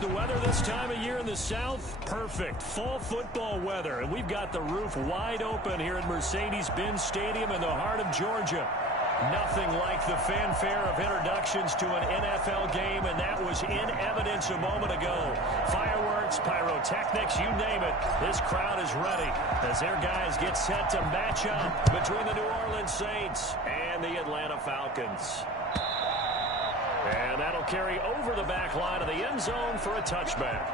The weather this time of year in the South, perfect. Fall football weather. And we've got the roof wide open here at Mercedes-Benz Stadium in the heart of Georgia. Nothing like the fanfare of introductions to an NFL game, and that was in evidence a moment ago. Fireworks, pyrotechnics, you name it. This crowd is ready as their guys get set to match up between the New Orleans Saints and the Atlanta Falcons. And that'll carry over the back line of the end zone for a touchback.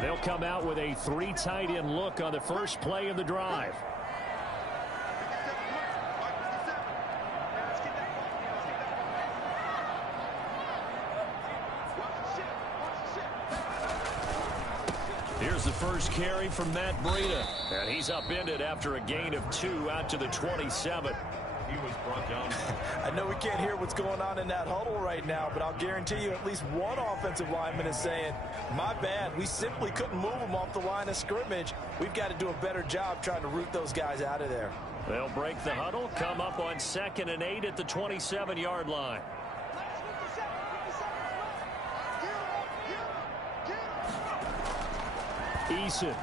They'll come out with a 3 tight end look on the first play of the drive. Here's the first carry from Matt Breida. And he's upended after a gain of 2 out to the 27. He was brought down. I know we can't hear what's going on in that huddle right now, but I'll guarantee you at least one offensive lineman is saying, my bad, we simply couldn't move them off the line of scrimmage. We've got to do a better job trying to root those guys out of there. They'll break the huddle, come up on 2nd and 8 at the 27-yard line. Eason.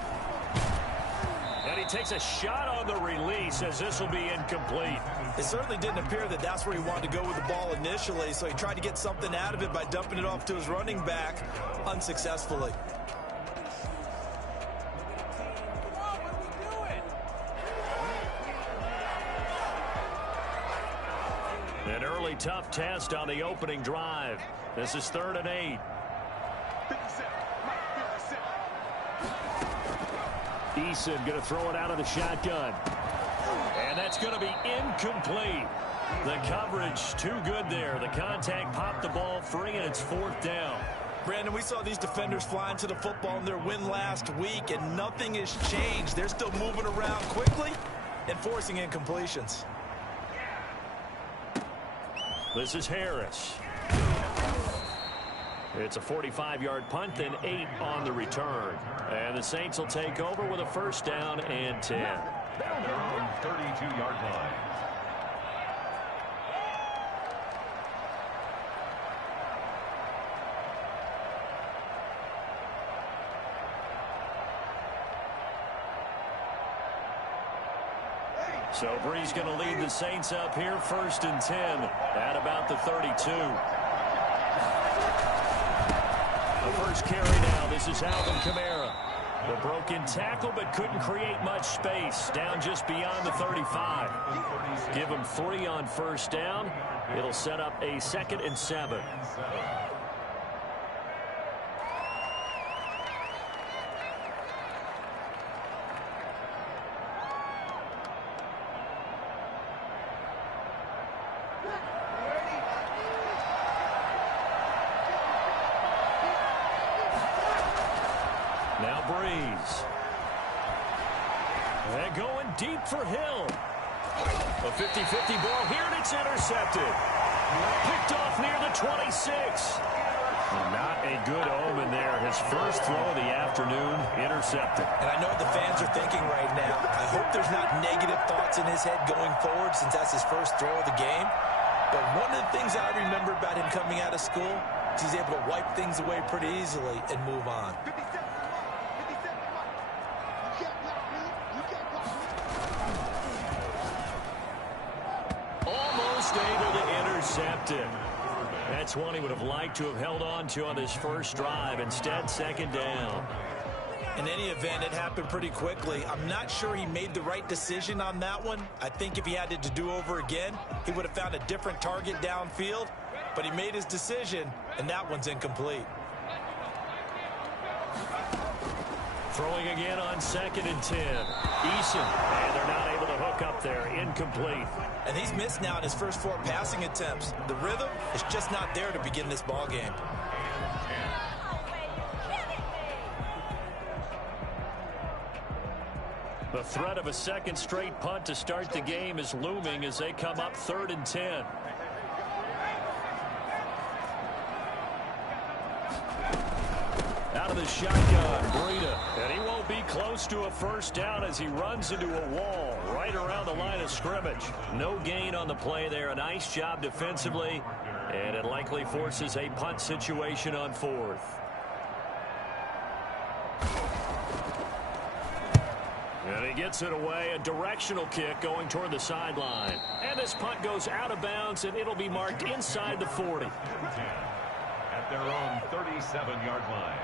And he takes a shot on the release as this will be incomplete. It certainly didn't appear that that's where he wanted to go with the ball initially, so he tried to get something out of it by dumping it off to his running back unsuccessfully. An early tough test on the opening drive. This is 3rd and 8. Eason going to throw it out of the shotgun. And that's going to be incomplete. The coverage too good there. The contact popped the ball free, and it's 4th down. Brandon, we saw these defenders flying to the football in their win last week, and nothing has changed. They're still moving around quickly and forcing incompletions. This is Harris. It's a 45-yard punt and 8 on the return. And the Saints will take over with a 1st down and 10. At their own 32-yard line. So Bree's going to lead the Saints up here, 1st and 10 at about the 32. The first carry now. This is Alvin Kamara. The broken tackle, but couldn't create much space. Down just beyond the 35. Give him 3 on 1st down. It'll set up a 2nd and 7. Now Breeze. And going deep for Hill. A 50-50 ball here, and it's intercepted. Picked off near the 26. Not a good omen there. His first throw of the afternoon intercepted. And I know what the fans are thinking right now. I hope there's not negative thoughts in his head going forward since that's his first throw of the game. But one of the things I remember about him coming out of school is he's able to wipe things away pretty easily and move on. Almost able to intercept it. That's one he would have liked to have held on to on this first drive. Instead, 2nd down. In any event, it happened pretty quickly. I'm not sure he made the right decision on that one. I think if he had it to do over again, he would have found a different target downfield. But he made his decision, and that one's incomplete. Throwing again on 2nd and 10. Eason, and they're not able to hook up there. Incomplete. And he's missed now in his first 4 passing attempts. The rhythm is just not there to begin this ball game. The threat of a 2nd straight punt to start the game is looming as they come up 3rd and 10. the shotgun. Breida. And he won't be close to a first down as he runs into a wall right around the line of scrimmage. No gain on the play there. A nice job defensively. And it likely forces a punt situation on fourth. And he gets it away. A directional kick going toward the sideline. And this punt goes out of bounds, and it'll be marked inside the 40. At their own 37-yard line.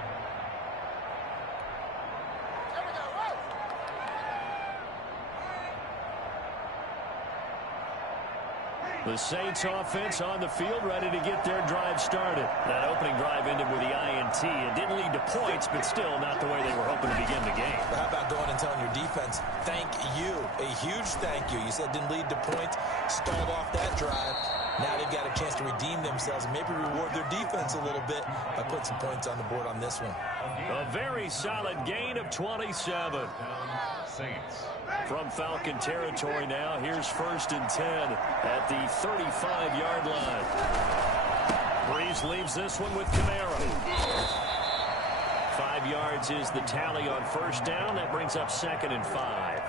The Saints offense on the field, ready to get their drive started. That opening drive ended with the INT. It didn't lead to points, but still not the way they were hoping to begin the game. How about going and telling your defense, thank you, a huge thank you. You said it didn't lead to points, stalled off that drive. Now they've got a chance to redeem themselves and maybe reward their defense a little bit by putting some points on the board on this one. A very solid gain of 27. Saints. From Falcon territory now, here's 1st and 10 at the 35-yard line. Breeze leaves this one with Kamara. 5 yards is the tally on first down. That brings up 2nd and 5.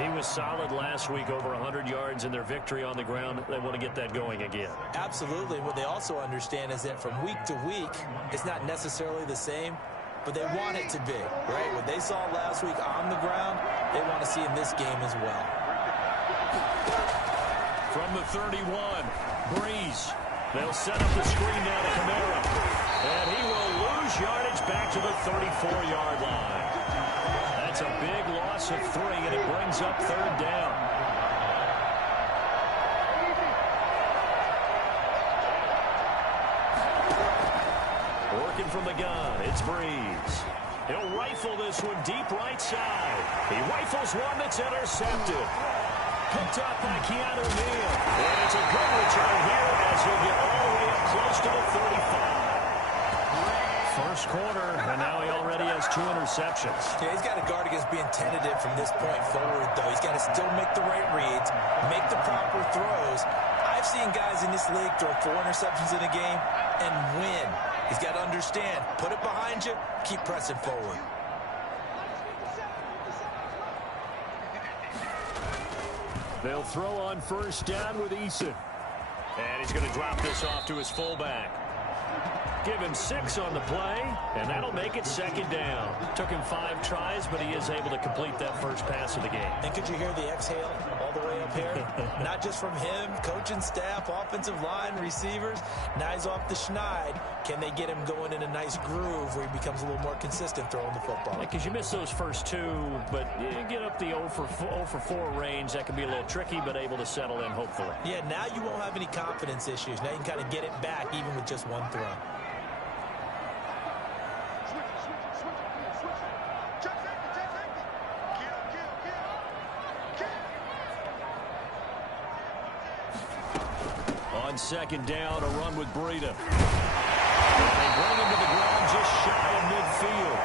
He was solid last week, over 100 yards in their victory on the ground. They want to get that going again. Absolutely. What they also understand is that from week to week, it's not necessarily the same, but they want it to be, right? What they saw last week on the ground, they want to see in this game as well. From the 31, Breeze. They'll set up the screen down to Kamara. And he will lose yardage back to the 34-yard line. That's a big loss of 3, and it brings up 3rd down. Working from the gun, it's Breeze. He'll rifle this one deep right side. He rifles one that's intercepted. Picked up by Keanu Neal. And it's a good return here as he'll get all the way up close to the 35. First quarter, and now he already has 2 interceptions. Yeah, he's got to guard against being tentative from this point forward, though. He's got to still make the right reads, make the proper throws. I've seen guys in this league throw 4 interceptions in a game and win. He's got to understand, put it behind you, keep pressing forward. They'll throw on first down with Eason. And he's going to drop this off to his fullback. Give him 6 on the play, and that'll make it 2nd down. Took him 5 tries, but he is able to complete that first pass of the game. And could you hear the exhale all the way up here? Not just from him, coaching staff, offensive line, receivers. Now he's off the schneid. Can they get him going in a nice groove where he becomes a little more consistent throwing the football? Because you miss those first 2, but you get up the 0 for 4 range. That can be a little tricky, but able to settle in, hopefully. Yeah, now you won't have any confidence issues. Now you can kind of get it back even with just 1 throw. On 2nd down, a run with Breida. They bring him to the ground just shy of midfield.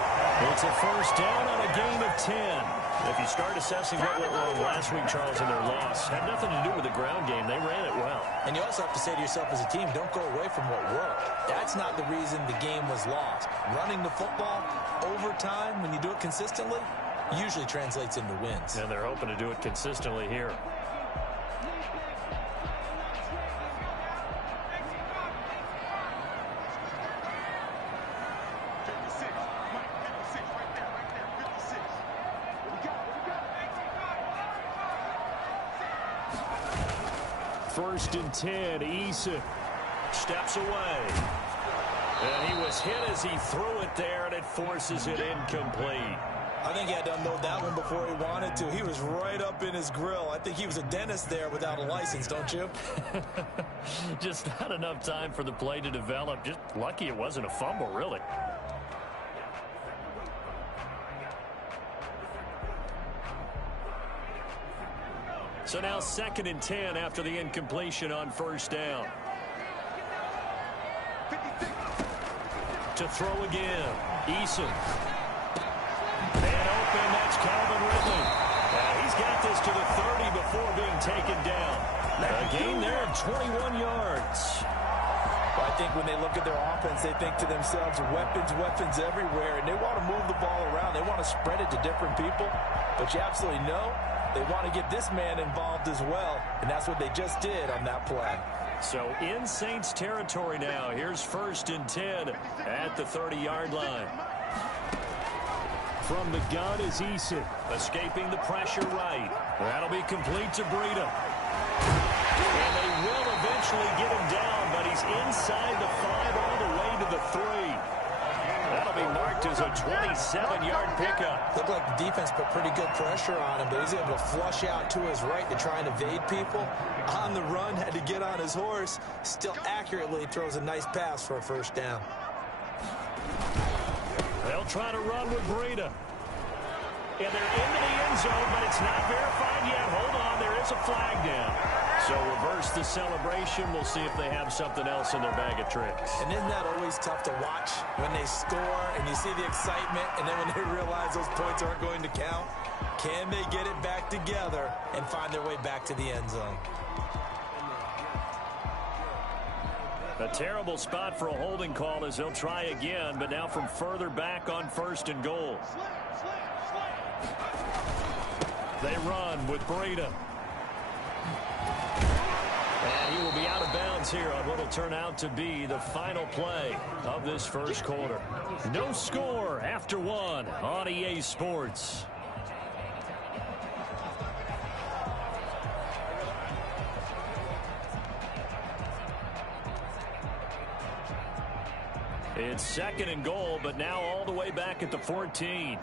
It's a first down on a gain of 10. If you start assessing what went wrong last week, Charles, in their loss, had nothing to do with the ground game. They ran it well. And you also have to say to yourself as a team, don't go away from what worked. That's not the reason the game was lost. Running the football over time, when you do it consistently, usually translates into wins. And they're hoping to do it consistently here. First and 10, Eason steps away. And he was hit as he threw it there, and it forces it incomplete. I think he had to unload that one before he wanted to. He was right up in his grill. I think he was a dentist there without a license, don't you? Just not enough time for the play to develop. Just lucky it wasn't a fumble, really. So now 2nd and 10 after the incompletion on first down. To throw again. Eason. And open, that's Calvin Ridley. He's got this to the 30 before being taken down. A gain there of 21 yards. Well, I think when they look at their offense, they think to themselves, weapons, weapons everywhere, and they want to move the ball around. They want to spread it to different people, but you absolutely know they want to get this man involved as well, and that's what they just did on that play. So in Saints territory now. Here's 1st and 10 at the 30-yard line. From the gun is Eason, escaping the pressure right. That'll be complete to Breida. And they will eventually get him down, but he's inside the 5 all the way to the 3. That'll be marked as a 27-yard pickup. Looked like the defense put pretty good pressure on him, but he's able to flush out to his right to try and evade people. On the run, had to get on his horse. Still accurately throws a nice pass for a 1st down. They'll try to run with Breida. And they're into the end zone, but it's not verified yet. Hold on, there is a flag down. So reverse the celebration. We'll see if they have something else in their bag of tricks. And isn't that always tough to watch when they score and you see the excitement, and then when they realize those points aren't going to count? Can they get it back together and find their way back to the end zone? A terrible spot for a holding call as they'll try again, but now from further back on 1st and goal. They run with Breida. And he will be out of bounds here on what will turn out to be the final play of this 1st quarter. No score after 1 on EA Sports. It's 2nd and goal, but now all the way back at the 14.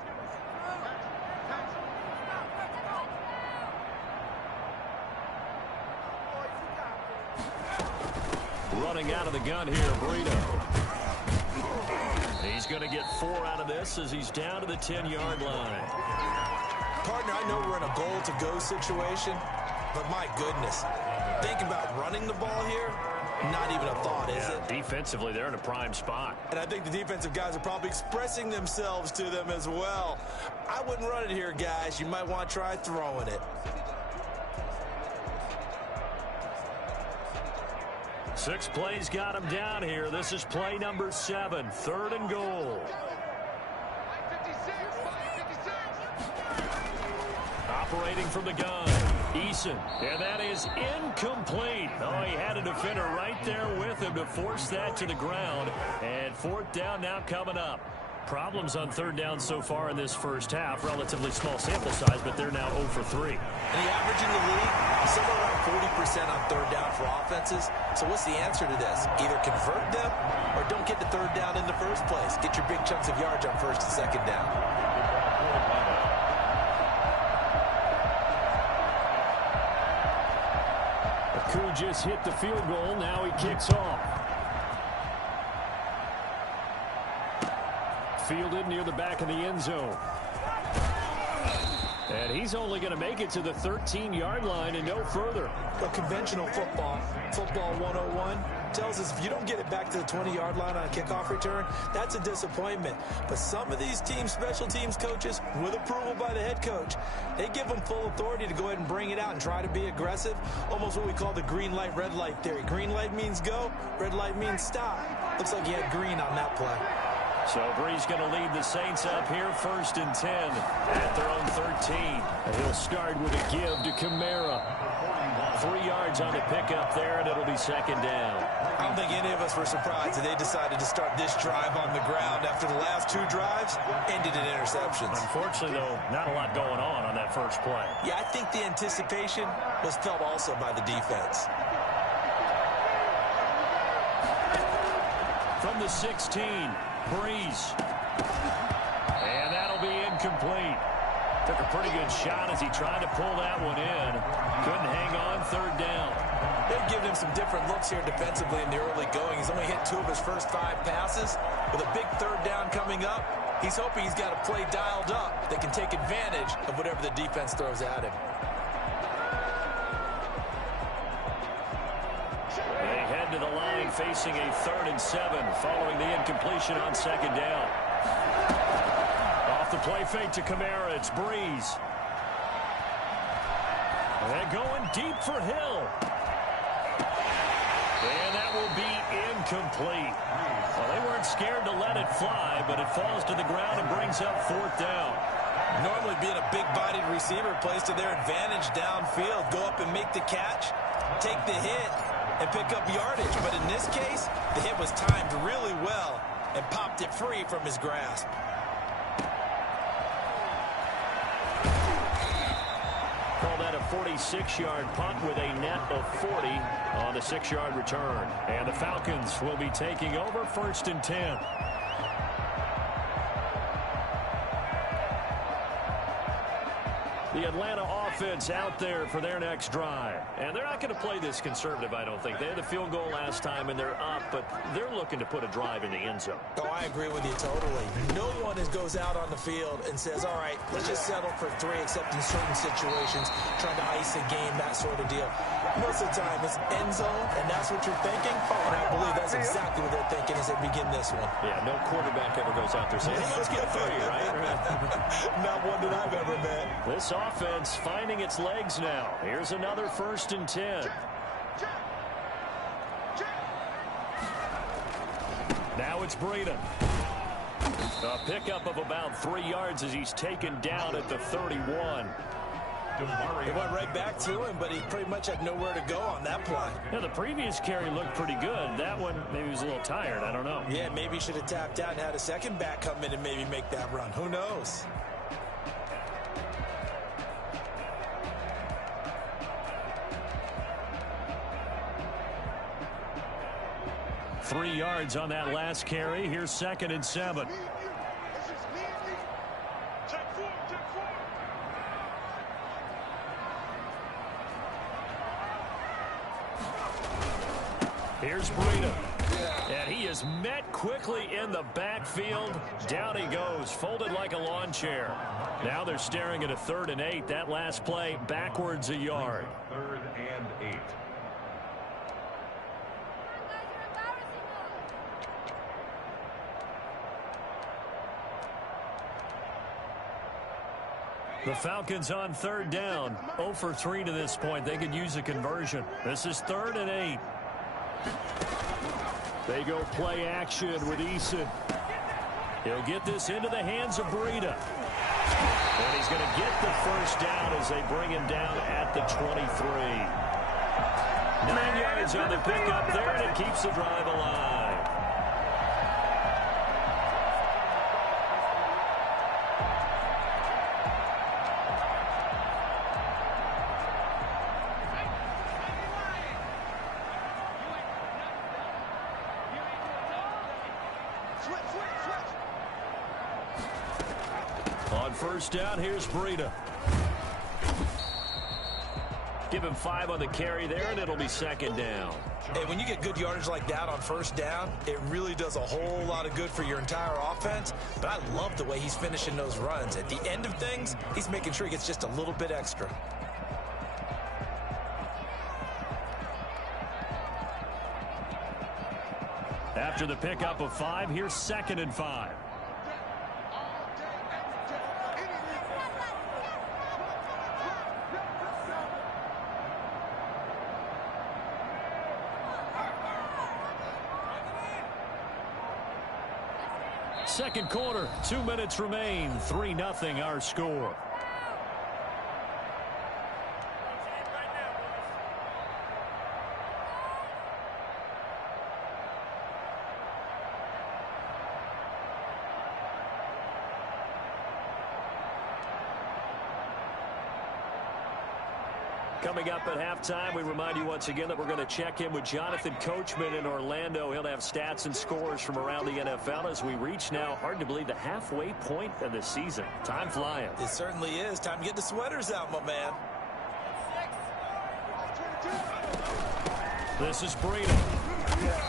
Running out of the gun here, Breida. He's going to get 4 out of this as he's down to the 10-yard line. Partner, I know we're in a goal-to-go situation, but my goodness, thinking about running the ball here, not even a thought, is it? Defensively, they're in a prime spot. And I think the defensive guys are probably expressing themselves to them as well. I wouldn't run it here, guys. You might want to try throwing it. 6 plays got him down here. This is play number 7, 3rd and goal. Operating from the gun, Eason, and that is incomplete. Oh, he had a defender right there with him to force that to the ground. And 4th down now coming up. Problems on 3rd down so far in this 1st half. Relatively small sample size, but they're now 0 for 3. And the average in the league, somewhere around 40% on 3rd down for offenses. So what's the answer to this? Either convert them or don't get the 3rd down in the first place. Get your big chunks of yards on 1st and 2nd down. Aku just hit the field goal. Now he kicks off. Fielded near the back of the end zone. And he's only going to make it to the 13-yard line and no further. But conventional football 101, tells us if you don't get it back to the 20-yard line on a kickoff return, that's a disappointment. But some of these team special teams coaches, with approval by the head coach, they give them full authority to go ahead and bring it out and try to be aggressive. Almost what we call the green light, red light theory. Green light means go, red light means stop. Looks like he had green on that play. So Bree's going to lead the Saints up here 1st and 10 at their own 13. And he'll start with a give to Kamara. 3 yards on the pickup there, and it'll be 2nd down. I don't think any of us were surprised that they decided to start this drive on the ground after the last 2 drives ended in interceptions. Unfortunately, though, not a lot going on that first play. Yeah, I think the anticipation was felt also by the defense. From the 16, Breeze. And that'll be incomplete. Took a pretty good shot as he tried to pull that one in. Couldn't hang on 3rd down. They've given him some different looks here defensively in the early going. He's only hit 2 of his first 5 passes. With a big 3rd down coming up, he's hoping he's got a play dialed up that can take advantage of whatever the defense throws at him. They head to the line facing a 3rd and 7 following the incompletion on 2nd down. Off the play fake to Kamara, it's Breeze. They're going deep for Hill. And that will be incomplete. Well, they weren't scared to let it fly, but it falls to the ground and brings up 4th down. Normally being a big-bodied receiver plays to their advantage downfield. Go up and make the catch, take the hit, and pick up yardage. But in this case, the hit was timed really well and popped it free from his grasp. Call that a 46-yard punt with a net of 40 on the 6-yard return. And the Falcons will be taking over 1st and 10. The Atlanta offense out there for their next drive. And they're not going to play this conservative, I don't think. They had the field goal last time, and they're up, but they're looking to put a drive in the end zone. Oh, I agree with you totally. No one goes out on the field and says, all right, let's just settle for 3, except in certain situations, trying to ice a game, that sort of deal. Most of the time, it's end zone, and that's what you're thinking. And I believe that's exactly what they're thinking as they begin this one. Yeah, no quarterback ever goes out there saying, hey, let's get 3, right? Not one that I've ever met. This offense finding its legs now. Here's another 1st and 10. Now it's Breida. A pickup of about 3 yards as he's taken down at the 31. It went right back to him, but he pretty much had nowhere to go on that play. Yeah, the previous carry looked pretty good. That one, maybe he was a little tired. I don't know. Yeah, maybe he should have tapped out and had a second back come in and maybe make that run. Who knows? Three yards on that last carry. Here's 2nd and 7. Here's Breida. And he is met quickly in the backfield. Down he goes, folded like a lawn chair. Now they're staring at a 3rd and 8. That last play backwards a yard. 3rd and 8. The Falcons on 3rd down. 0 for 3 to this point. They could use a conversion. This is 3rd and 8. They go play action with Eason. He'll get this into the hands of Breida. And he's going to get the 1st down as they bring him down at the 23. 9 yards on the pickup there, and it keeps the drive alive. On 1st down, here's Breida. Give him 5 on the carry there, and it'll be 2nd down. Hey, when you get good yardage like that on 1st down, it really does a whole lot of good for your entire offense. But I love the way he's finishing those runs. At the end of things, he's making sure he gets just a little bit extra. After the pickup of 5, here's 2nd and 5. Second quarter, 2 minutes remain. 3-0 our score. Coming up at halftime, we remind you once again that we're going to check in with Jonathan Coachman in Orlando. He'll have stats and scores from around the NFL as we reach now, hard to believe, the halfway point of the season. Time flying. It certainly is. Time to get the sweaters out, my man. This is Breida.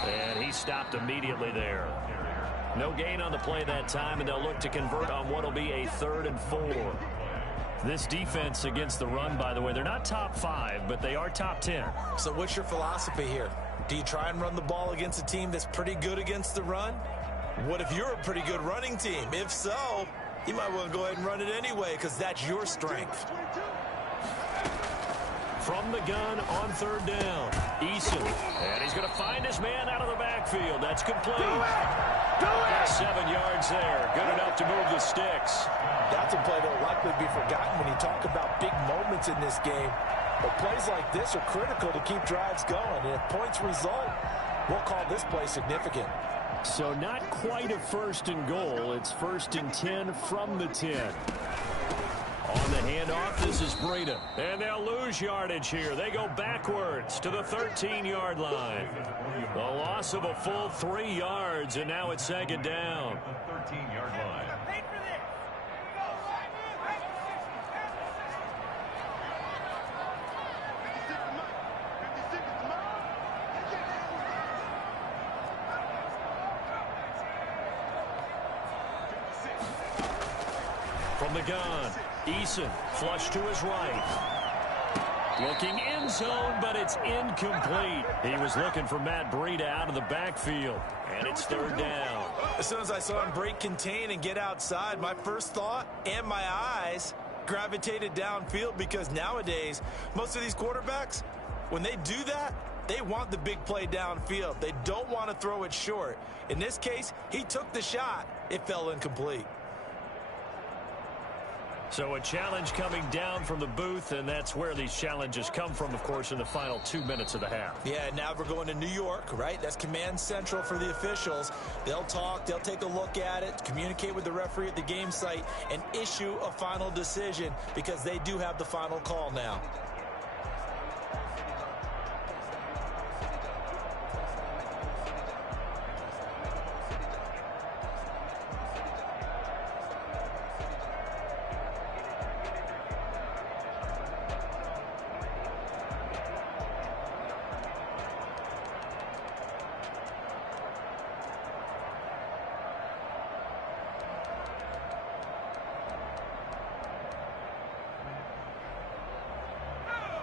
And he stopped immediately there. No gain on the play that time, and they'll look to convert on what will be a 3rd and 4. This defense against the run, by the way, they're not top 5, but they are top 10. So what's your philosophy here? Do you try and run the ball against a team that's pretty good against the run? What if you're a pretty good running team? If so, you might want to go ahead and run it anyway because that's your strength. from the gun on third down. Eason, and he's going to find his man out of the backfield. That's complete. 7 yards there. Good enough to move the sticks. That's a play that will likely be forgotten when you talk about big moments in this game. But plays like this are critical to keep drives going. And if points result, we'll call this play significant. So not quite a first and goal. It's first and 10 from the 10. On the handoff, this is Breida. And they'll lose yardage here. They go backwards to the 13-yard line. The loss of a full 3 yards, and now it's second down. The 13-yard line. From the gun, Eason flush to his right. Looking end zone, but it's incomplete. He was looking for Matt Breida out of the backfield, and it's third down. As soon as I saw him break contain and get outside, my first thought and my eyes gravitated downfield, because nowadays, most of these quarterbacks, when they do that, they want the big play downfield. They don't want to throw it short. In this case, he took the shot. It fell incomplete. So a challenge coming down from the booth, and that's where these challenges come from, of course, in the final 2 minutes of the half. Yeah, now we're going to New York, right? That's command central for the officials. They'll talk, they'll take a look at it, communicate with the referee at the game site, and issue a final decision, because they do have the final call now.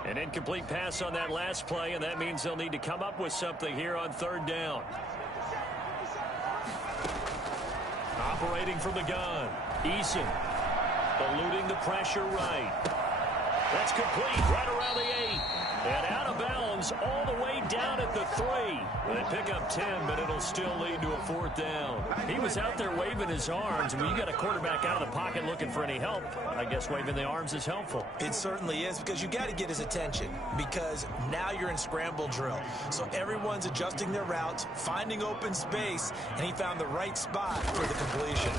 An incomplete pass on that last play, and that means they'll need to come up with something here on third down. Operating from the gun, Eason eluding the pressure right. That's complete right around the 8. And out of bounds all the way down at the 3. They pick up 10, but it'll still lead to a fourth down. He was out there waving his arms. When you got a quarterback out of the pocket looking for any help, I guess waving the arms is helpful. It certainly is, because you got to get his attention, because now you're in scramble drill. So everyone's adjusting their routes, finding open space, and he found the right spot for the completion.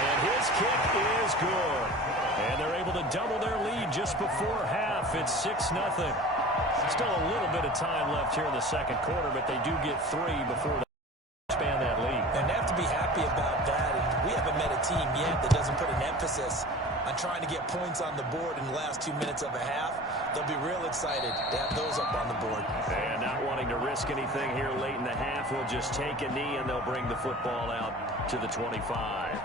And his kick is good. And they're able to double their lead just before half. It's 6-0. Still a little bit of time left here in the second quarter, but they do get 3 before they expand that lead. And they have to be happy about that. And we haven't met a team yet that doesn't put an emphasis on trying to get points on the board in the last 2 minutes of a half. They'll be real excited to have those up on the board. And not wanting to risk anything here late in the half, will just take a knee, and they'll bring the football out to the 25.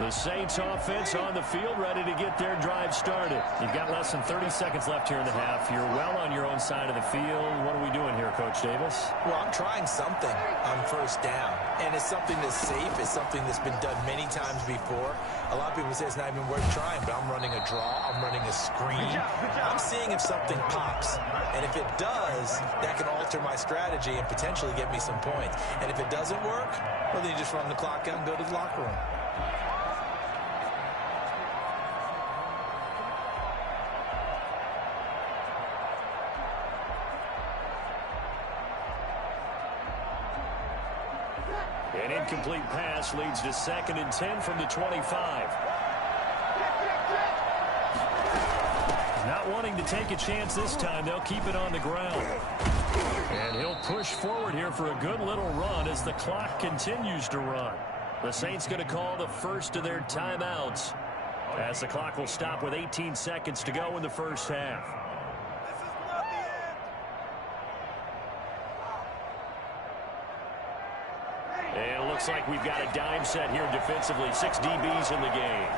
The Saints offense on the field, ready to get their drive started. You've got less than 30 seconds left here in the half. You're well on your own side of the field. What are we doing here, Coach Davis? Well, I'm trying something on first down. And it's something that's safe. It's something that's been done many times before. A lot of people say it's not even worth trying, but I'm running a draw. I'm running a screen. I'm seeing if something pops. And if it does, that can alter my strategy and potentially get me some points. And if it doesn't work, well, then you just run the clock out and go to the locker room. An incomplete pass leads to 2nd and 10 from the 25. Not wanting to take a chance this time, they'll keep it on the ground. And he'll push forward here for a good little run as the clock continues to run. The Saints going to call the first of their timeouts, as the clock will stop with 18 seconds to go in the first half. And it looks like we've got a dime set here defensively. 6 DBs in the game.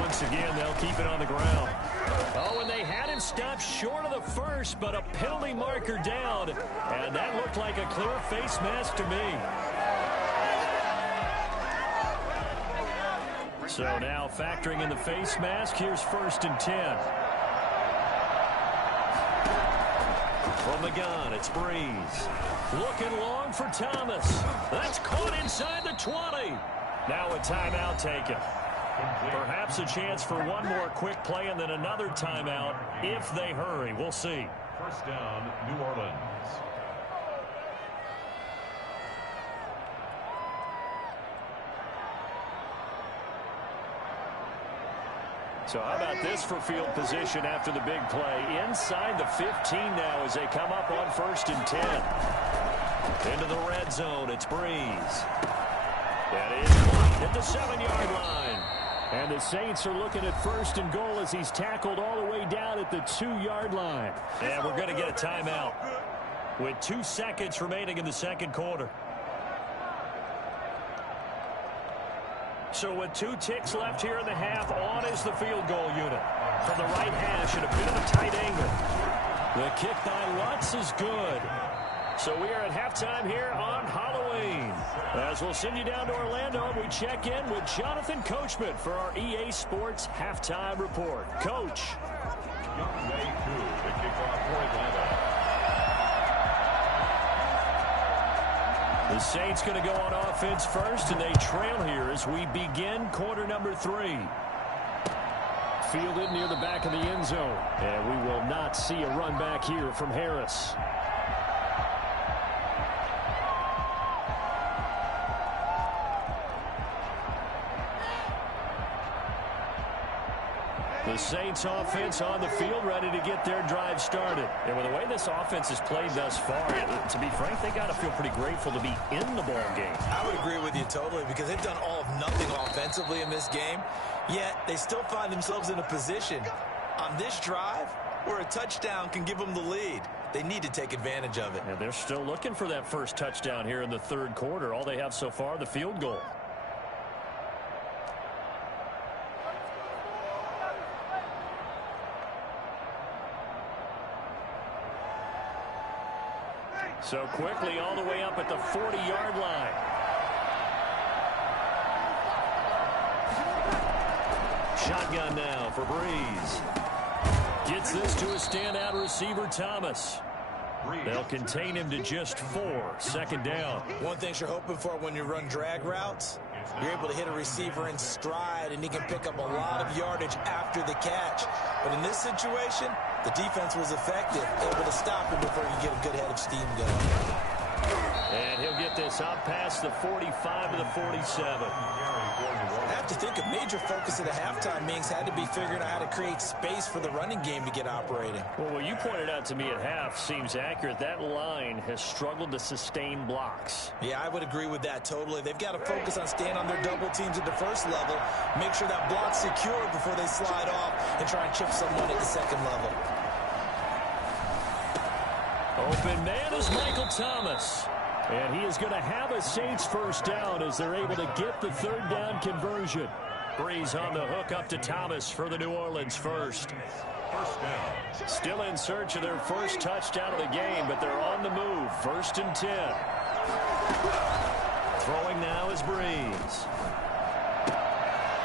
Once again, they'll keep it on the ground. Oh, and they had him stopped short of the first, but a penalty marker down. And that looked like a clear face mask to me. So now factoring in the face mask, here's 1st and 10. From the gun, it's Breeze. Looking long for Thomas. That's caught inside the 20. Now a timeout taken. Perhaps a chance for one more quick play and then another timeout if they hurry. We'll see. 1st down, New Orleans. So how about this for field position after the big play? Inside the 15 now as they come up on 1st and 10. Into the red zone, it's Breeze. That is caught at the 7-yard line. And the Saints are looking at 1st and goal as he's tackled all the way down at the 2-yard line. And we're going to get a timeout with 2 seconds remaining in the second quarter. So with 2 ticks left here in the half, on is the field goal unit. From the right hash at a bit of a tight angle. The kick by Lutz is good. So we are at halftime here on Halloween. As we'll send you down to Orlando, and we check in with Jonathan Coachman for our EA Sports Halftime Report. Coach. Young Way 2 to kick off for Atlanta. The Saints going to go on offense first, and they trail here as we begin quarter number 3. Fielded near the back of the end zone. And we will not see a run back here from Harris. The Saints offense on the field ready to get their drive started. And with the way this offense has played thus far, to be frank, they got to feel pretty grateful to be in the ball game. I would agree with you totally because they've done all of nothing offensively in this game, yet they still find themselves in a position on this drive where a touchdown can give them the lead. They need to take advantage of it. And they're still looking for that first touchdown here in the third quarter. All they have so far, the field goal. So quickly all the way up at the 40-yard line. Shotgun now for Breeze. Gets this to a standout receiver, Thomas. They'll contain him to just 4. Second down. One thing you're hoping for when you run drag routes, you're able to hit a receiver in stride, and he can pick up a lot of yardage after the catch. But in this situation, the defense was effective, able to stop him before he get a good head of steam going. And he'll get this up past the 45 to the 47. I have to think a major focus at the halftime meetings had to be figuring out how to create space for the running game to get operating. Well, what you pointed out to me at half seems accurate. That line has struggled to sustain blocks. Yeah, I would agree with that totally. They've got to focus on staying on their double teams at the first level, make sure that block's secured before they slide off and try and chip someone at the second level. Open man is Michael Thomas. And he is going to have a Saints first down as they're able to get the third down conversion. Breeze on the hook up to Thomas for the New Orleans first. First down. Still in search of their first touchdown of the game, but they're on the move. 1st and 10. Throwing now is Breeze.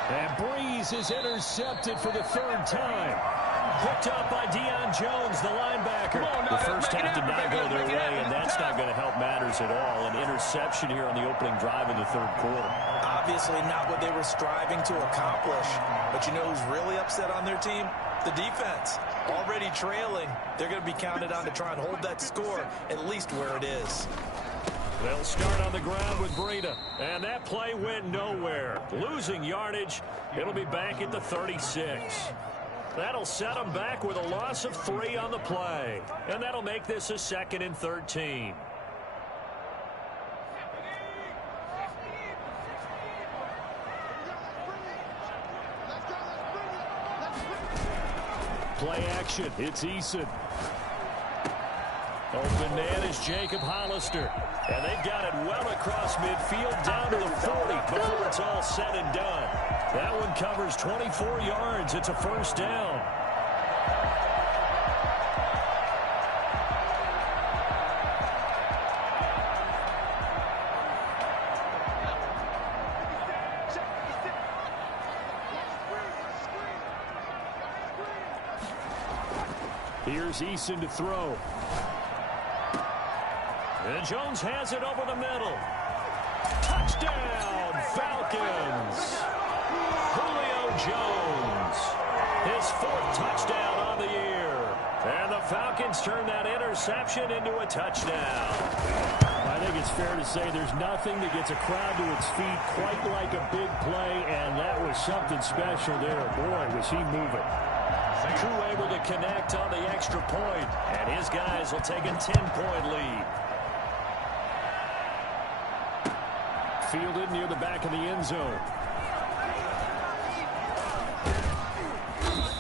And Breeze is intercepted for the 3rd time. Picked up by Deion Jones, the linebacker. The first half did not go their way, and that's not going to help matters at all. An interception here on the opening drive of the third quarter. Obviously not what they were striving to accomplish. But you know who's really upset on their team? The defense. Already trailing. They're going to be counted on to try and hold that score at least where it is. They'll start on the ground with Breida. And that play went nowhere. Losing yardage. It'll be back at the 36. That'll set them back with a loss of 3 on the play. And that'll make this a 2nd and 13. Play action. It's Eason. Open man is Jacob Hollister. And they've got it well across midfield down to the 40 before it's all said and done. That one covers 24 yards. It's a first down. Here's Eason to throw. And Jones has it over the middle. Touchdown, Falcons. Julio Jones. His 4th touchdown on the year. And the Falcons turn that interception into a touchdown. I think it's fair to say there's nothing that gets a crowd to its feet quite like a big play, and that was something special there. Boy, was he moving. Crew able to connect on the extra point, and his guys will take a 10-point lead. Fielded near the back of the end zone.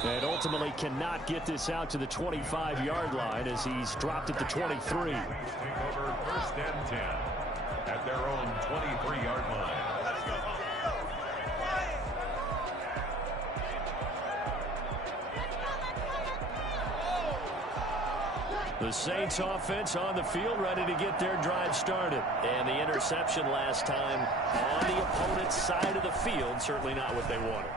And ultimately cannot get this out to the 25-yard line as he's dropped at the 23. Take over 1st and 10 at their own 23-yard line. The Saints offense on the field, ready to get their drive started. And the interception last time on the opponent's side of the field, certainly not what they wanted.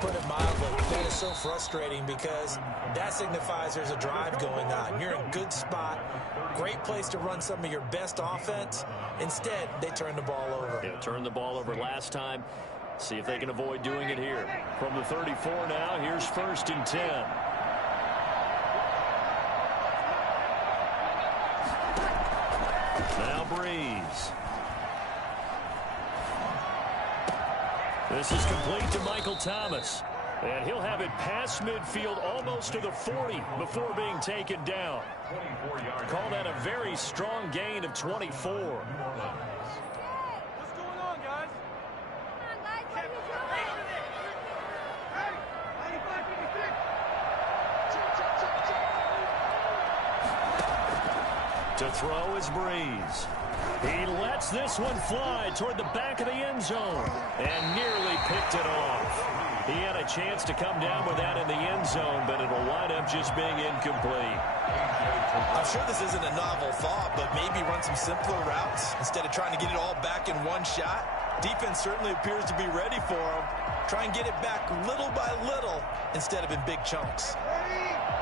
Put it mildly, that is so frustrating because that signifies there's a drive going on. You're in a good spot, great place to run some of your best offense. Instead, they turn the ball over. Yeah, turned the ball over last time. See if they can avoid doing it here. From the 34 now, here's 1st and 10. Now Breeze. This is complete to Michael Thomas. And he'll have it past midfield almost to the 40 before being taken down. Call that a very strong gain of 24. What's going on, guys? To throw is Breeze. He lets this one fly toward the back of the end zone and nearly picked it off. He had a chance to come down with that in the end zone, but it'll wind up just being incomplete. I'm sure this isn't a novel thought, but maybe run some simpler routes instead of trying to get it all back in one shot. Defense certainly appears to be ready for him. Try and get it back little by little instead of in big chunks.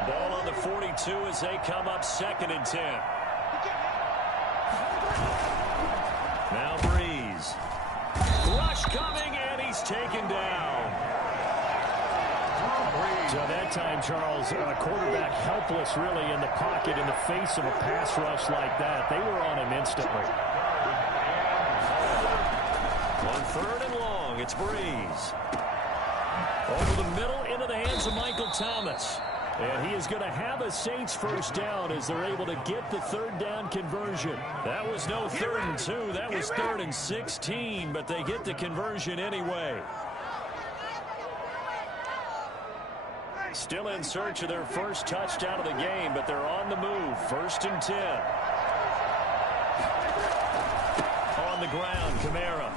Ball on the 42 as they come up 2nd and 10. Now Breeze. Rush coming, and he's taken down. So that time, Charles, quarterback helpless really in the pocket in the face of a pass rush like that. They were on him instantly. On 3rd and long, it's Breeze. Over the middle, into the hands of Michael Thomas. And he is going to have a Saints 1st down as they're able to get the 3rd down conversion. That was no 3rd and 2. That was 3rd and 16, but they get the conversion anyway. Still in search of their first touchdown of the game, but they're on the move. 1st and 10. On the ground, Kamara.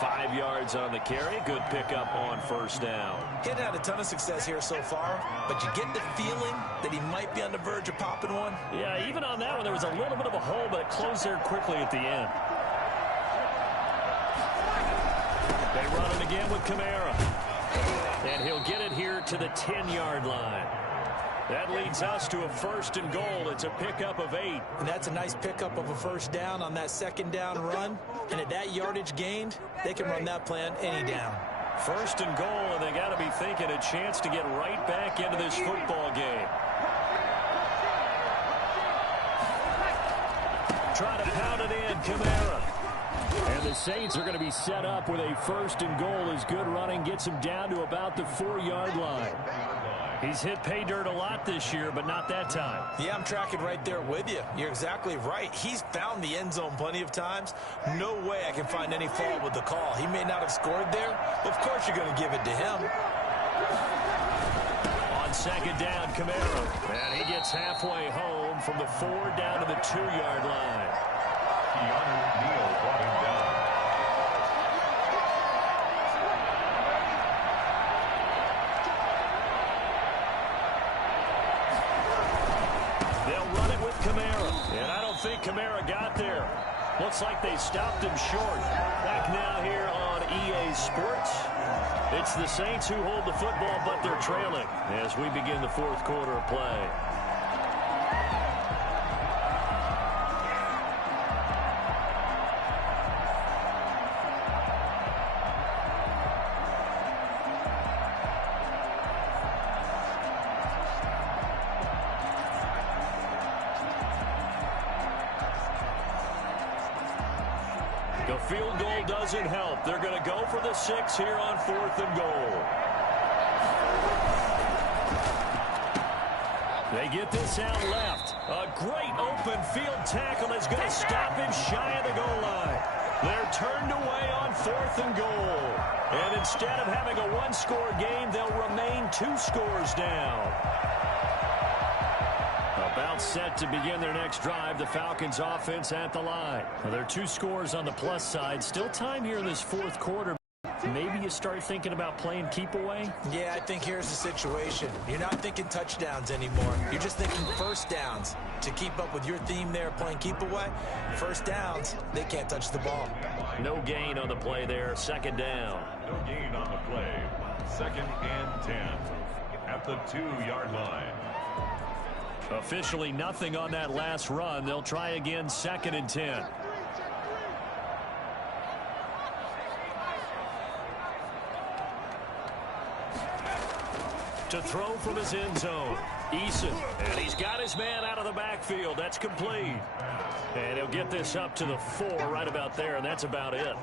5 yards on the carry. Good pickup on 1st down. He hadn't had a ton of success here so far, but you get the feeling that he might be on the verge of popping one. Yeah, even on that one, there was a little bit of a hole, but it closed there quickly at the end. They run it again with Kamara. And he'll get it here to the 10-yard line. That leads us to a 1st and goal. It's a pickup of 8. And that's a nice pickup of a 1st down on that 2nd down run. And at that yardage gained, they can run that play on any down. 1st and goal, and they got to be thinking a chance to get right back into this football game. Try to pound it in, Kamara. And the Saints are going to be set up with a 1st and goal as good running gets him down to about the 4-yard line. He's hit pay dirt a lot this year, but not that time. Yeah, I'm tracking right there with you. You're exactly right. He's found the end zone plenty of times. No way I can find any fault with the call. He may not have scored there, but of course you're going to give it to him. On 2nd down, Kamara. And he gets halfway home from the 4 down to the 2-yard line. Keanu Neal brought him down. They'll run it with Kamara. And I don't think Kamara got there. Looks like they stopped him short. Back now here on EA Sports. It's the Saints who hold the football, but they're trailing as we begin the fourth quarter of play. The field goal doesn't help. They're going to go for the 6 here on 4th and goal. They get this out left. A great open field tackle is going to stop him shy of the goal line. They're turned away on 4th and goal. And instead of having a one-score game, they'll remain 2 scores down. About set to begin their next drive, the Falcons offense at the line. Well, there are 2 scores on the plus side. Still time here in this fourth quarter. Maybe you start thinking about playing keep away? Yeah, I think here's the situation. You're not thinking touchdowns anymore. You're just thinking first downs. To keep up with your theme there, playing keep away, first downs, they can't touch the ball. No gain on the play there. 2nd down. No gain on the play. 2nd and 10 at the 2-yard line. Officially nothing on that last run. They'll try again 2nd and 10. To throw from his end zone. Eason. And he's got his man out of the backfield. That's complete. And he'll get this up to the 4 right about there, and that's about it.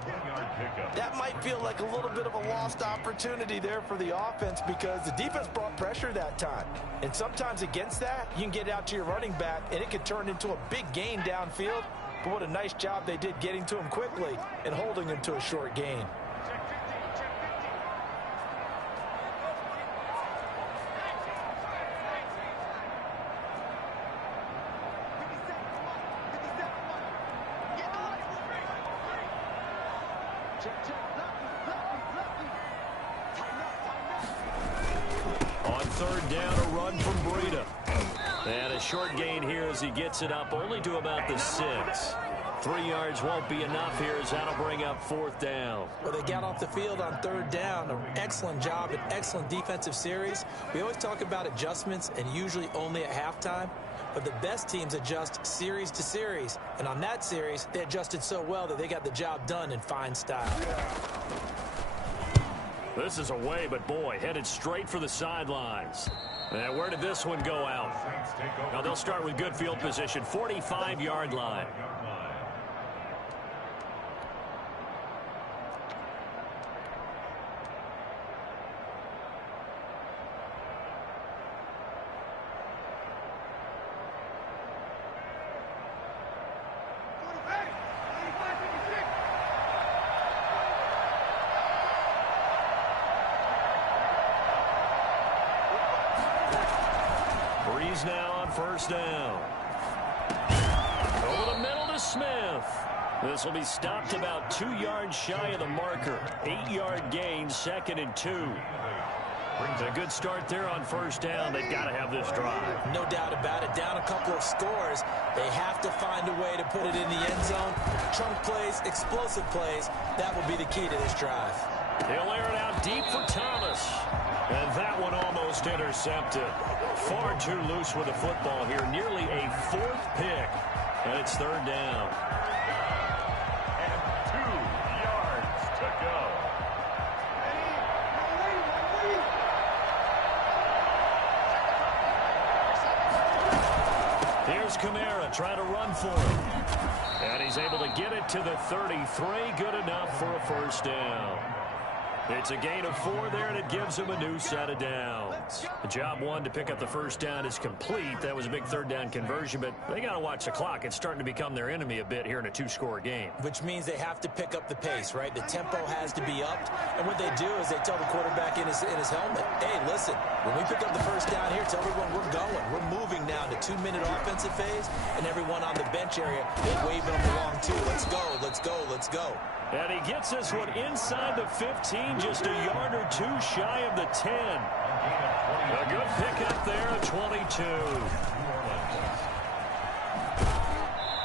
That might feel like a little bit of a lost opportunity there for the offense because the defense brought pressure that time. And sometimes against that, you can get out to your running back, and it could turn into a big gain downfield. But what a nice job they did getting to him quickly and holding him to a short gain. On 3rd down, a run from Breida. And a short gain here as he gets it up only to about the 6. 3 yards won't be enough here as that'll bring up 4th down. Well, they got off the field on 3rd down. An excellent job, an excellent defensive series. We always talk about adjustments and usually only at halftime. But the best teams adjust series to series. And on that series, they adjusted so well that they got the job done in fine style. This is away, but boy, headed straight for the sidelines. And where did this one go out? Now they'll start with good field position, 45-yard line. Breeze now on 1st down. Over the middle to Smith. This will be stopped about 2 yards shy of the marker. 8-yard gain, 2nd and 2. A good start there on 1st down. They've got to have this drive. No doubt about it. Down a couple of scores. They have to find a way to put it in the end zone. Chunk plays, explosive plays. That will be the key to this drive. He'll air it out deep for Thomas. And that one almost intercepted. Far too loose with the football here. Nearly a 4th pick. And it's 3rd down. And 2 yards to go. Here's Kamara trying to run for him. And he's able to get it to the 33. Good enough for a 1st down. It's a gain of 4 there, and it gives him a new set of downs. The job 1 to pick up the 1st down is complete. That was a big 3rd down conversion, but they got to watch the clock. It's starting to become their enemy a bit here in a 2-score game. Which means they have to pick up the pace, right? The tempo has to be upped. And what they do is they tell the quarterback in his helmet, hey, listen, when we pick up the 1st down here, tell everyone we're going. We're moving now to 2-minute offensive phase, and everyone on the bench area, they're waving them along too. Let's go, let's go, let's go. And he gets this one inside the 15, just a yard or 2 shy of the 10. A good pickup there at 22.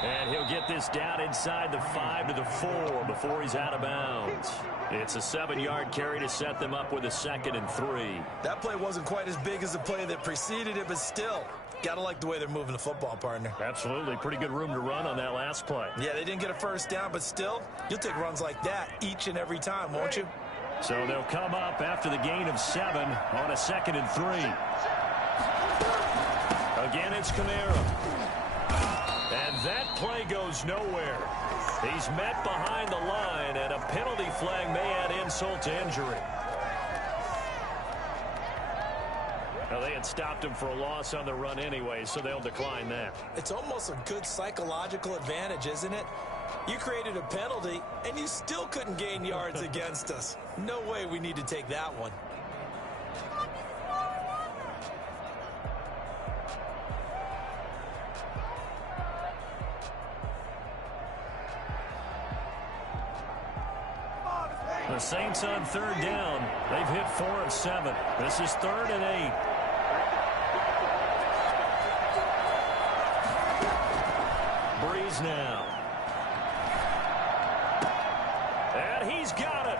And he'll get this down inside the 5 to the 4 before he's out of bounds. It's a 7-yard carry to set them up with a 2nd and 3. That play wasn't quite as big as the play that preceded it, but still, gotta like the way they're moving the football, partner. Absolutely. Pretty good room to run on that last play. Yeah, they didn't get a first down, but still, you'll take runs like that each and every time, won't you? So they'll come up after the gain of 7 on a 2nd and 3. Again, it's Kamara. And that play goes nowhere. He's met behind the line, and a penalty flag may add insult to injury. Well, they had stopped him for a loss on the run anyway, so they'll decline that. It's almost a good psychological advantage, isn't it? You created a penalty, and you still couldn't gain yards against us. No way we need to take that one. The Saints on 3rd down. They've hit 4 of 7. This is 3rd and 8. Breeze now. And he's got it.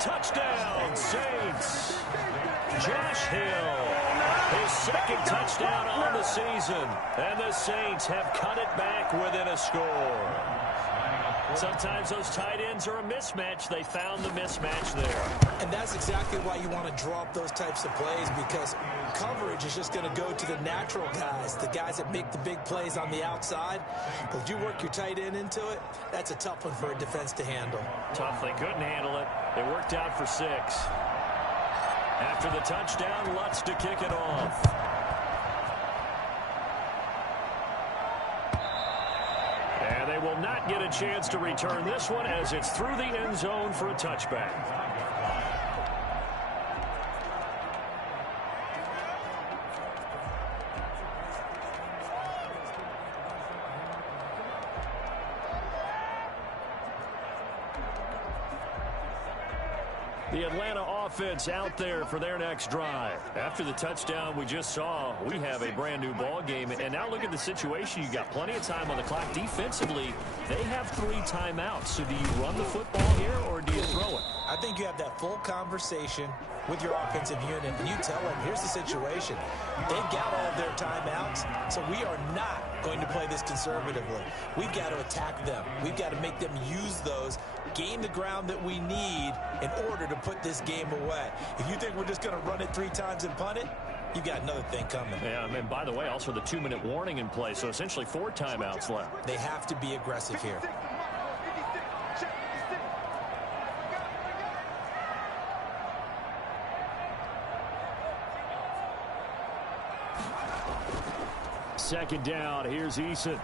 Touchdown, Saints. Josh Hill. His 2nd touchdown on the season. And the Saints have cut it back within a score. Sometimes those tight ends are a mismatch. They found the mismatch there. And that's exactly why you want to draw up those types of plays, because coverage is just going to go to the natural guys, the guys that make the big plays on the outside. But if you work your tight end into it, that's a tough one for a defense to handle. Tough. They couldn't handle it. It worked out for 6. After the touchdown, Lutz to kick it off. And they will not get a chance to return this one as it's through the end zone for a touchback. The Atlanta offense out there for their next drive. After the touchdown we just saw, we have a brand new ball game. And now look at the situation. You got plenty of time on the clock. Defensively, they have 3 timeouts. So do you run the football here or do you throw it? I think you have that full conversation with your offensive unit, and you tell them, here's the situation. They've got all of their timeouts, so we are not going to play this conservatively. We've got to attack them. We've got to make them use those, gain the ground that we need in order to put this game away. If you think we're just going to run it 3 times and punt it, you've got another thing coming. Yeah, and by the way, also the 2-minute warning in play, so essentially 4 timeouts left. They have to be aggressive here. Second down, here's Eason.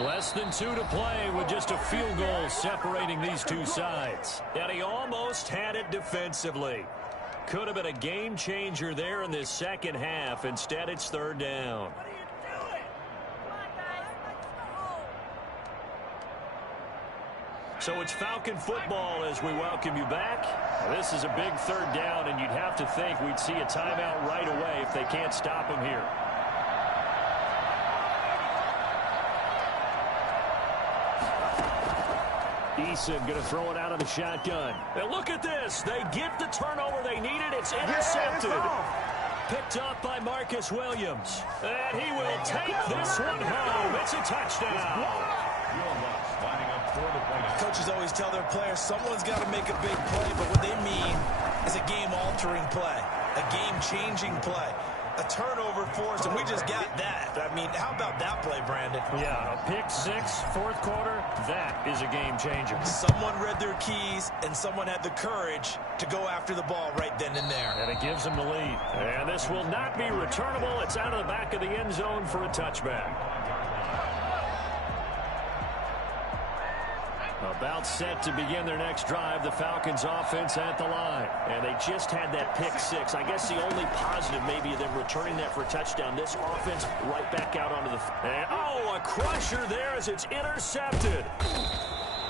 Less than 2 to play with just a field goal separating these two sides. And he almost had it defensively. Could have been a game changer there in this second half. Instead, it's 3rd down. So it's Falcon football as we welcome you back. This is a big 3rd down, and you'd have to think we'd see a timeout right away if they can't stop him here. Eason going to throw it out of the shotgun. And look at this. They get the turnover they needed. It's intercepted. Picked up by Marcus Williams. And he will take this one home. It's a touchdown. Coaches always tell their players someone's got to make a big play, but what they mean is a game-altering play, a game-changing play, a turnover force, and we just got that. I mean, how about that play, Brandon? Yeah, a pick 6, 4th quarter, that is a game changer. Someone read their keys, and someone had the courage to go after the ball right then and there. And it gives them the lead. And this will not be returnable. It's out of the back of the end zone for a touchback. About set to begin their next drive, the Falcons offense at the line. And they just had that pick 6. I guess the only positive maybe of them returning that for a touchdown. This offense right back out onto the... And, oh, a crusher there as it's intercepted.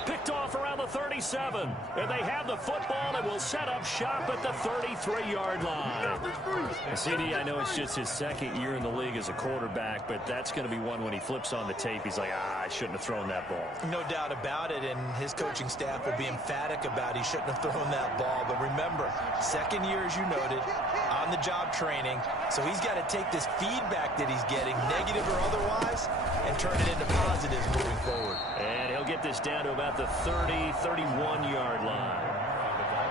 Picked off around the 37. And they have the football and will set up shop at the 33-yard line. CD, I know it's just his second year in the league as a quarterback, but that's going to be one when he flips on the tape, he's like, I shouldn't have thrown that ball. No doubt about it, and his coaching staff will be emphatic about he shouldn't have thrown that ball. But remember, second year, as you noted, on-the-job training, so he's got to take this feedback that he's getting, negative or otherwise, and turn it into positives moving forward. And he'll get this down to about the 30, 31-yard line.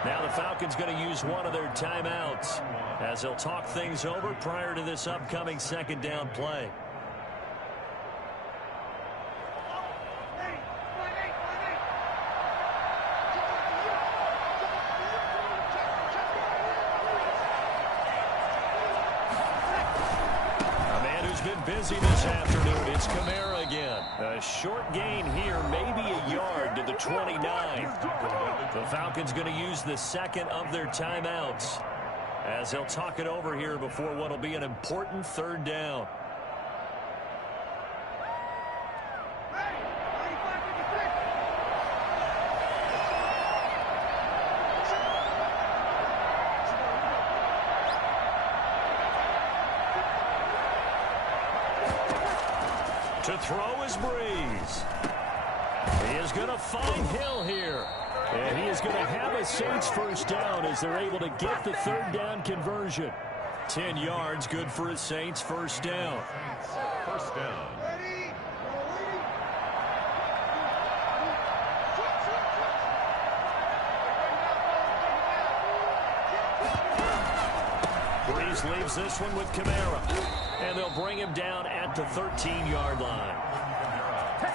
Now the Falcons going to use one of their timeouts as they'll talk things over prior to this upcoming second down play. Busy this afternoon. It's Kamara again. A short gain here, maybe a yard to the 29. The Falcons going to use the second of their timeouts as they'll talk it over here before what will be an important third down. To throw is Breeze. He is going to find Hill here. And he is going to have a Saints first down as they're able to get the third down conversion. 10 yards, good for a Saints first down. First down. Breeze leaves this one with Kamara. And they'll bring him down at the 13-yard line.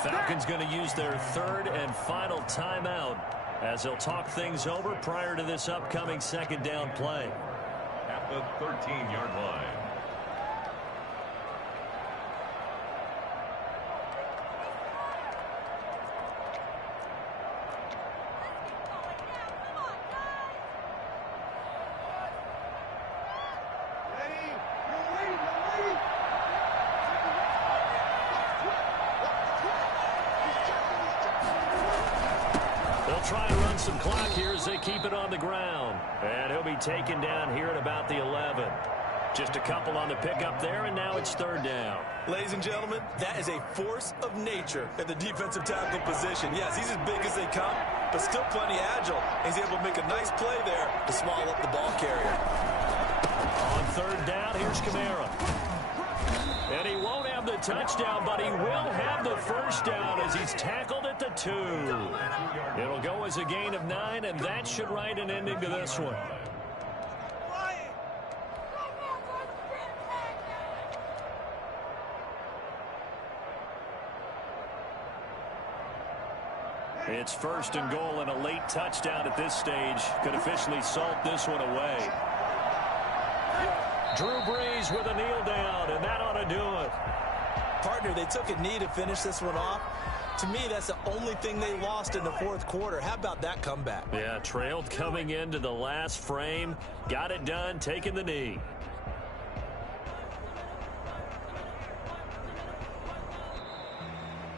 Falcons going to use their third and final timeout as they'll talk things over prior to this upcoming second down play. At the 13-yard line. Try and run some clock here as they keep it on the ground. And he'll be taken down here at about the 11. Just a couple on the pickup there, and now it's third down. Ladies and gentlemen, that is a force of nature at the defensive tackle position. Yes, he's as big as they come, but still plenty agile. He's able to make a nice play there to swallow up the ball carrier. On third down, here's Kamara. And he won't have the touchdown, but he will have the first down as he's tackled at the 2. It'll go as a gain of 9, and that should write an ending to this one. It's first and goal, and a late touchdown at this stage could officially salt this one away. Drew Brees with a kneel down, and that ought to do it. Partner, they took a knee to finish this one off. To me, that's the only thing they lost in the fourth quarter. How about that comeback? Yeah, trailed coming into the last frame. Got it done, taking the knee.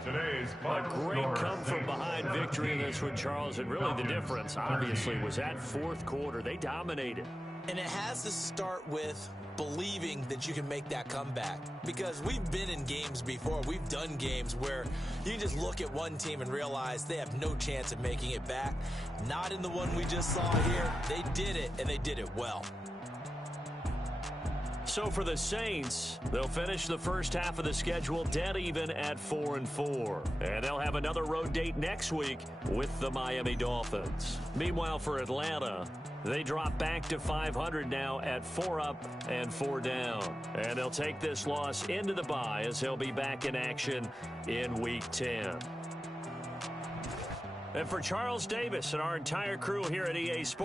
A great come-from-behind victory in this one, Charles. And really the difference, obviously, was that fourth quarter. They dominated. And it has to start with believing that you can make that comeback. Because we've been in games before. We've done games where you just look at one team and realize they have no chance of making it back. Not in the one we just saw here. They did it, and they did it well. So for the Saints, they'll finish the first half of the schedule dead even at 4-4. And they'll have another road date next week with the Miami Dolphins. Meanwhile, for Atlanta, they drop back to 500 now at 4 up and 4 down. And they'll take this loss into the bye as they'll be back in action in Week 10. And for Charles Davis and our entire crew here at EA Sports,